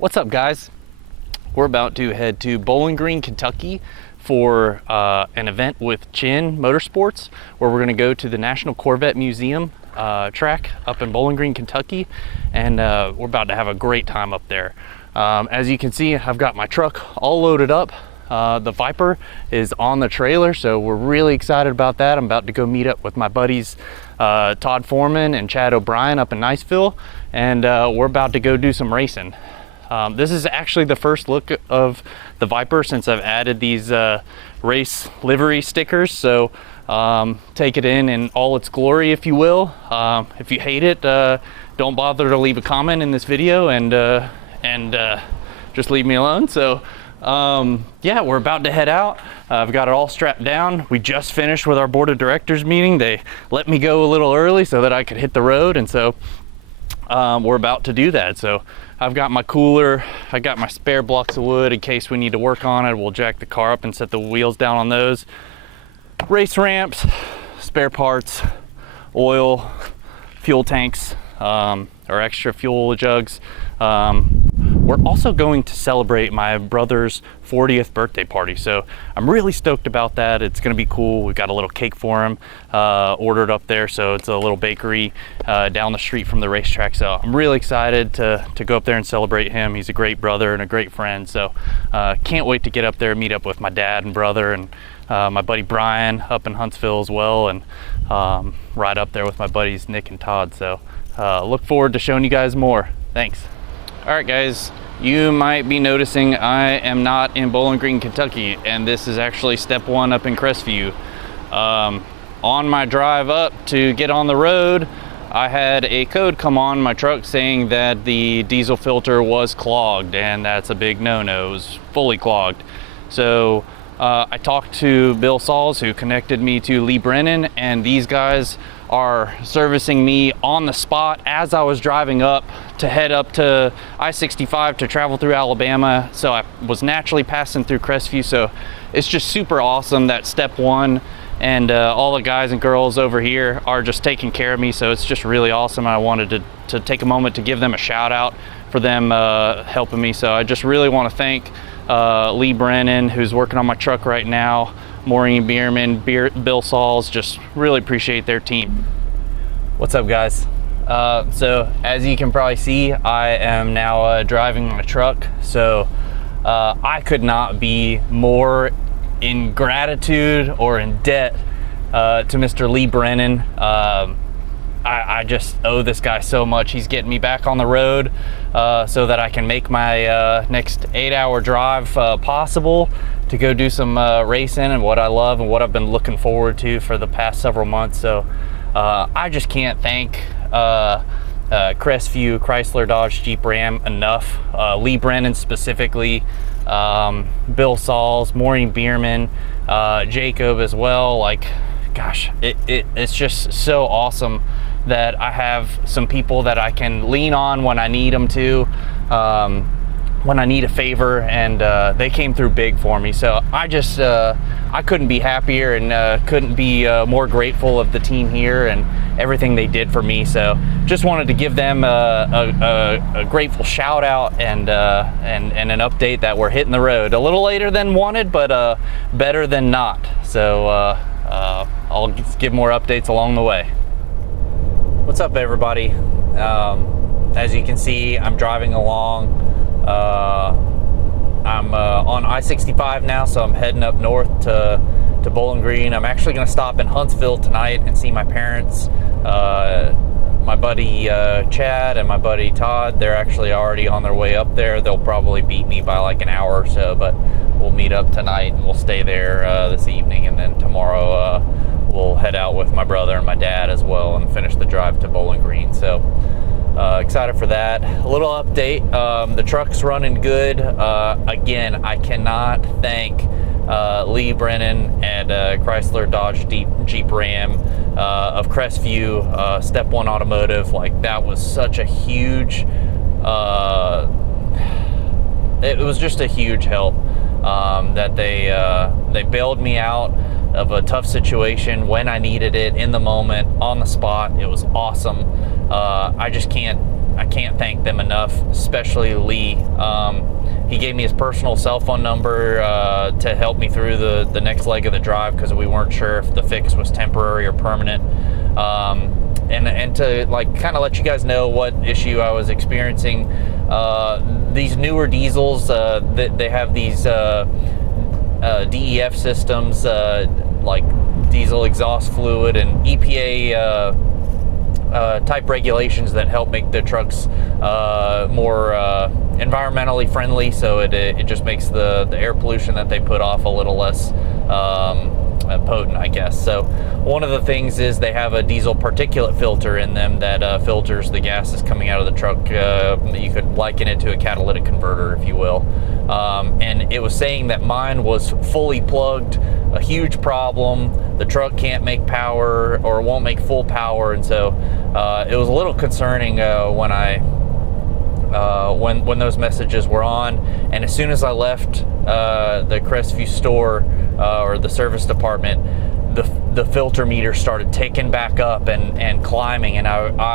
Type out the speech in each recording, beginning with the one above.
What's up, guys? We're about to head to Bowling Green, Kentucky for an event with Chin Motorsports, where we're going to go to the National Corvette Museum track up in Bowling Green, Kentucky, and we're about to have a great time up there. As you can see, I've got my truck all loaded up. The Viper is on the trailer, so we're really excited about that. I'm about to go meet up with my buddies Todd Foreman and Chad O'Brien up in Niceville, and we're about to go do some racing. This is actually the first look of the Viper since I've added these race livery stickers, so take it in all its glory, if you will. If you hate it, don't bother to leave a comment in this video and just leave me alone. So yeah, we're about to head out. I've got it all strapped down. We just finished with our board of directors meeting. They let me go a little early so that I could hit the road, and so we're about to do that. So I've got my cooler, I got my spare blocks of wood in case we need to work on it. We'll jack the car up and set the wheels down on those. Race ramps, spare parts, oil, fuel tanks, or extra fuel jugs. We're also going to celebrate my brother's 40th birthday party, so I'm really stoked about that. It's gonna be cool. We've got a little cake for him ordered up there, so it's a little bakery down the street from the racetrack. So I'm really excited to go up there and celebrate him. He's a great brother and a great friend, so can't wait to get up there and meet up with my dad and brother and my buddy Brian up in Huntsville as well, and ride up there with my buddies Nick and Todd. So look forward to showing you guys more. Thanks. All right, guys, you might be noticing I am not in Bowling Green, Kentucky, and this is actually step one up in Crestview. On my drive up to get on the road, I had a code come on my truck saying that the diesel filter was clogged, and that's a big no-no. It was fully clogged. So I talked to Bill Sauls, who connected me to Lee Brennan, and these guys are servicing me on the spot as I was driving up to head up to I-65 to travel through Alabama. So I was naturally passing through Crestview. So it's just super awesome that step one and all the guys and girls over here are just taking care of me. So it's just really awesome. I wanted to take a moment to give them a shout out for them helping me. So I just really want to thank Lee Brennan, who's working on my truck right now, Maureen Bierman, Bill Sauls. Just really appreciate their team. What's up, guys? So as you can probably see, I am now driving my truck. So I could not be more in gratitude or in debt to Mr. Lee Brennan. I just owe this guy so much. He's getting me back on the road so that I can make my next 8-hour drive possible to go do some racing and what I love and what I've been looking forward to for the past several months. So I just can't thank Crestview Chrysler Dodge Jeep Ram enough. Lee Brennan specifically, Bill Sauls, Maureen Bierman, Jacob as well. Like, gosh, it's just so awesome that I have some people that I can lean on when I need them to, when I need a favor, and they came through big for me. So I just I couldn't be happier and couldn't be more grateful of the team here and everything they did for me. So just wanted to give them a grateful shout out and an update that we're hitting the road a little later than wanted, but better than not. So I'll give more updates along the way. What's up, everybody? As you can see, I'm driving along. I'm on I-65 now, so I'm heading up north to Bowling Green. I'm actually going to stop in Huntsville tonight and see my parents. My buddy Chad and my buddy Todd, they're actually already on their way up there. They'll probably beat me by like an hour or so, but we'll meet up tonight and we'll stay there this evening, and then tomorrow we'll head out with my brother and my dad as well and finish the drive to Bowling Green. So excited for that. A little update, the truck's running good. Again, I cannot thank Lee Brennan and Chrysler Dodge Jeep Ram of Crestview, Step One Automotive. Like, that was such a huge, it was just a huge help that they bailed me out of a tough situation when I needed it, in the moment, on the spot. It was awesome. I I can't thank them enough, especially Lee. He gave me his personal cell phone number to help me through the next leg of the drive, because we weren't sure if the fix was temporary or permanent. And to like kind of let you guys know what issue I was experiencing. These newer diesels, they have these DEF systems, like diesel exhaust fluid and EPA type regulations that help make the trucks more environmentally friendly. So it just makes the air pollution that they put off a little less potent, I guess. So one of the things is they have a diesel particulate filter in them that filters the gases coming out of the truck. You could liken it to a catalytic converter, if you will. And it was saying that mine was fully plugged, a huge problem. The truck can't make power, or won't make full power, and so it was a little concerning when those messages were on. And as soon as I left the Crestview store or the service department, the filter meter started ticking back up and climbing, and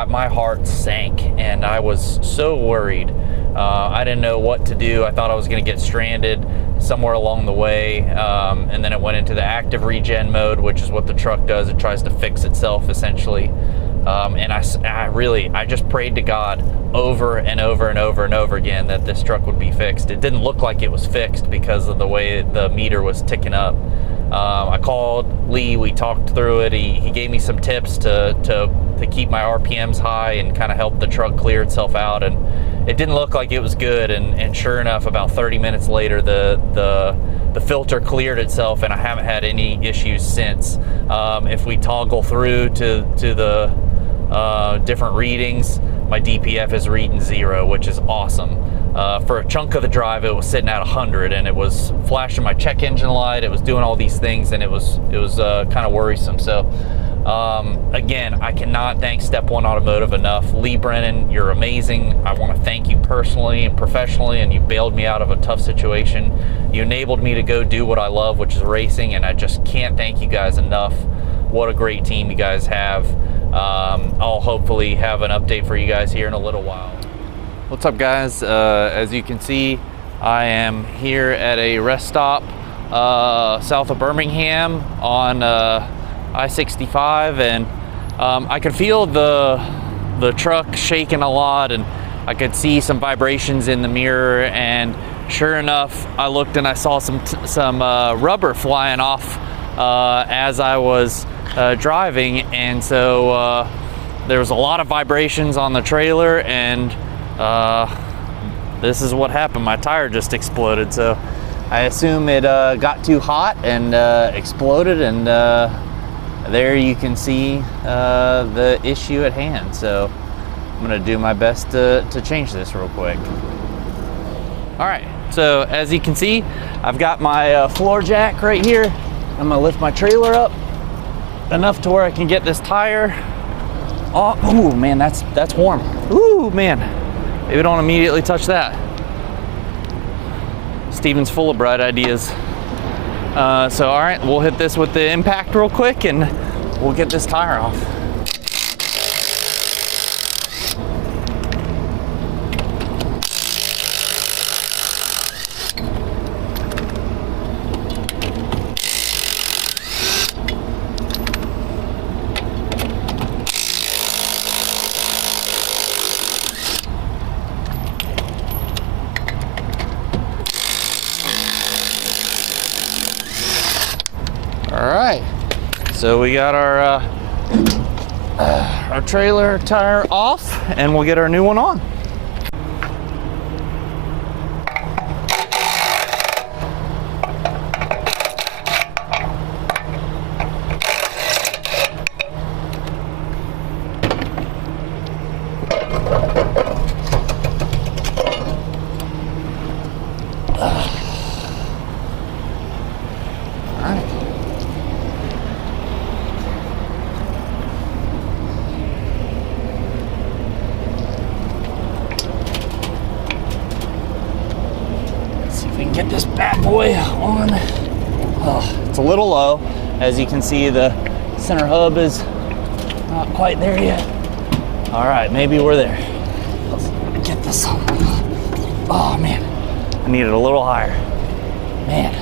my heart sank, and I was so worried. I didn't know what to do. I thought I was going to get stranded somewhere along the way, and then it went into the active regen mode, which is what the truck does. It tries to fix itself, essentially. And I just prayed to God over and over and over and over again that this truck would be fixed. It didn't look like it was fixed because of the way the meter was ticking up. I called Lee, we talked through it. He gave me some tips to keep my RPMs high and kind of help the truck clear itself out. And it didn't look like it was good. And sure enough, about 30 minutes later, the filter cleared itself, and I haven't had any issues since. If we toggle through to the different readings, my DPF is reading 0, which is awesome. For a chunk of the drive, it was sitting at 100, and it was flashing my check engine light. It was doing all these things, and it was kind of worrisome. So again, I cannot thank Step One Automotive enough. Lee Brennan, you're amazing. I want to thank you personally and professionally, and you bailed me out of a tough situation. You enabled me to go do what I love, which is racing, and I just can't thank you guys enough. What a great team you guys have. I'll hopefully have an update for you guys here in a little while. What's up, guys? As you can see, I am here at a rest stop south of Birmingham on I-65, and I could feel the truck shaking a lot, and I could see some vibrations in the mirror, and sure enough, I looked and I saw some rubber flying off as I was driving, and so there was a lot of vibrations on the trailer, and this is what happened. My tire just exploded, so I assume it got too hot and exploded, and there you can see the issue at hand. So I'm gonna do my best to change this real quick. All right, so as you can see, I've got my floor jack right here. I'm gonna lift my trailer up enough to where I can get this tire. Oh, ooh, man, that's warm. Ooh, man, maybe don't immediately touch that. Steven's full of bright ideas. So, all right, we'll hit this with the impact real quick, and we'll get this tire off. All right, so we got our trailer tire off, and we'll get our new one on. Get this bad boy on. Oh, it's a little low. As you can see, the center hub is not quite there yet. All right, maybe we're there. Let's this. Oh man, I need it a little higher. Man.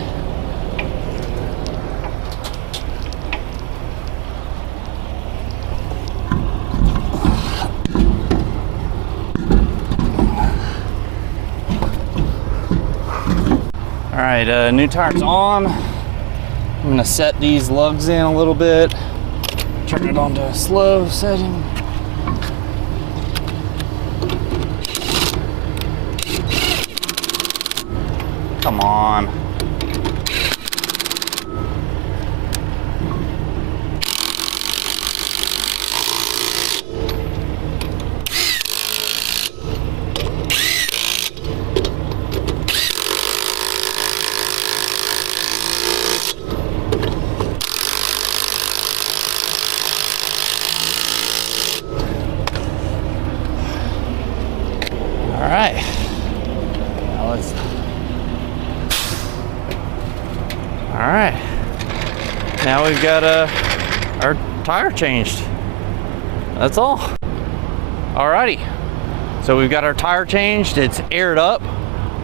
All right, new tires on. I'm gonna set these lugs in a little bit. Turn it on to a slow setting. Come on. All right. Now let's. All right. Now we've got our tire changed. That's all. Alrighty. So we've got our tire changed. It's aired up.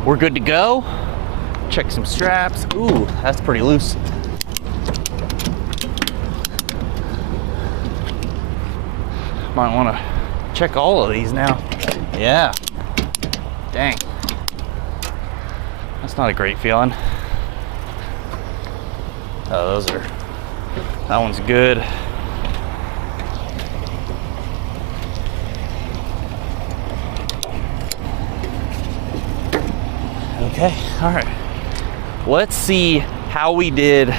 We're good to go. Check some straps. Ooh, that's pretty loose. Might want to check all of these now. Yeah. Dang. That's not a great feeling. Oh, that one's good. Okay, all right. Let's see how we did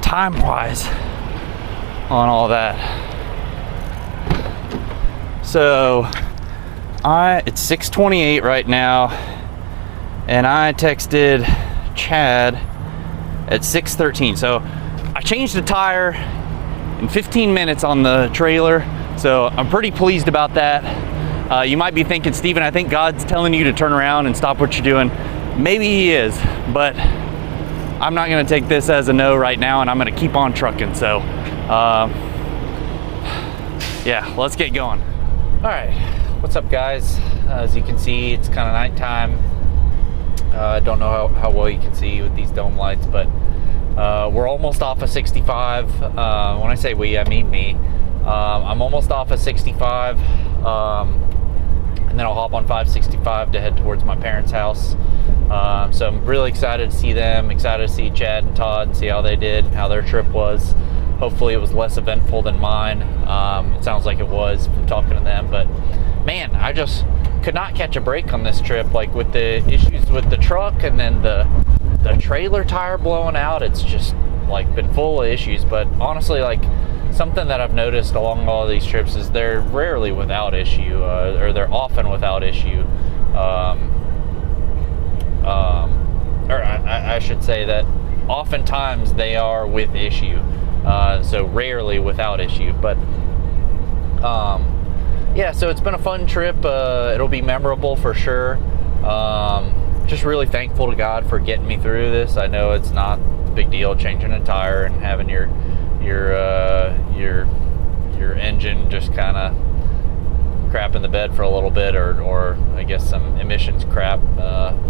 time-wise on all that. So, it's 6:28 right now, and I texted Chad at 6:13. So I changed the tire in 15 minutes on the trailer. So I'm pretty pleased about that. You might be thinking, Steven, I think God's telling you to turn around and stop what you're doing. Maybe he is, but I'm not gonna take this as a no right now, and I'm gonna keep on trucking. So yeah, let's get going. All right, what's up guys? As you can see, it's kind of nighttime. I don't know how well you can see with these dome lights, but we're almost off of 65. When I say we, I mean me. I'm almost off of 65, and then I'll hop on 565 to head towards my parents' house. So I'm really excited to see them, excited to see Chad and Todd and see how they did, how their trip was. Hopefully it was less eventful than mine. It sounds like it was from talking to them, but man, I just could not catch a break on this trip, like with the issues with the truck and then the trailer tire blowing out. It's just like been full of issues. But honestly, like something that I've noticed along all of these trips is they're rarely without issue, or they're often without issue. Or I should say that oftentimes they are with issue, so rarely without issue. But yeah, so it's been a fun trip. It'll be memorable for sure. Just really thankful to God for getting me through this. I know it's not a big deal changing a tire and having your engine just kind of crap in the bed for a little bit, or I guess some emissions crap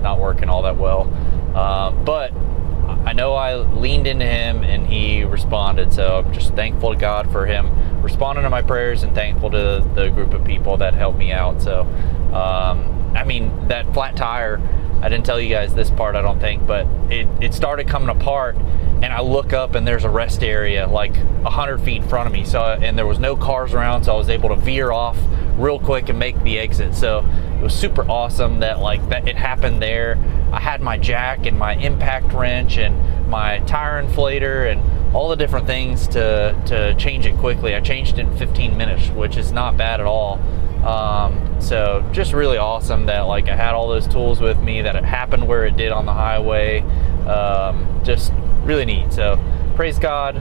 not working all that well. But I know I leaned into him and he responded, so I'm just thankful to God for him responding to my prayers, and thankful to the group of people that helped me out. So I mean, that flat tire, I didn't tell you guys this part, I don't think, but it started coming apart, and I look up and there's a rest area like 100 feet in front of me. So, and there was no cars around, so I was able to veer off real quick and make the exit. So it was super awesome that it happened there. I had my jack and my impact wrench and my tire inflator and all the different things to change it quickly. I changed it in 15 minutes, which is not bad at all. So just really awesome that I had all those tools with me, that it happened where it did on the highway. Just really neat. So praise God.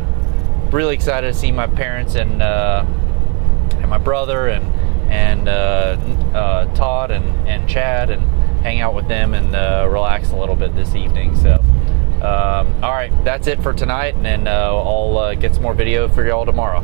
Really excited to see my parents and my brother and Todd and Chad, and hang out with them and relax a little bit this evening. So all right, that's it for tonight, and then I'll get some more video for y'all tomorrow.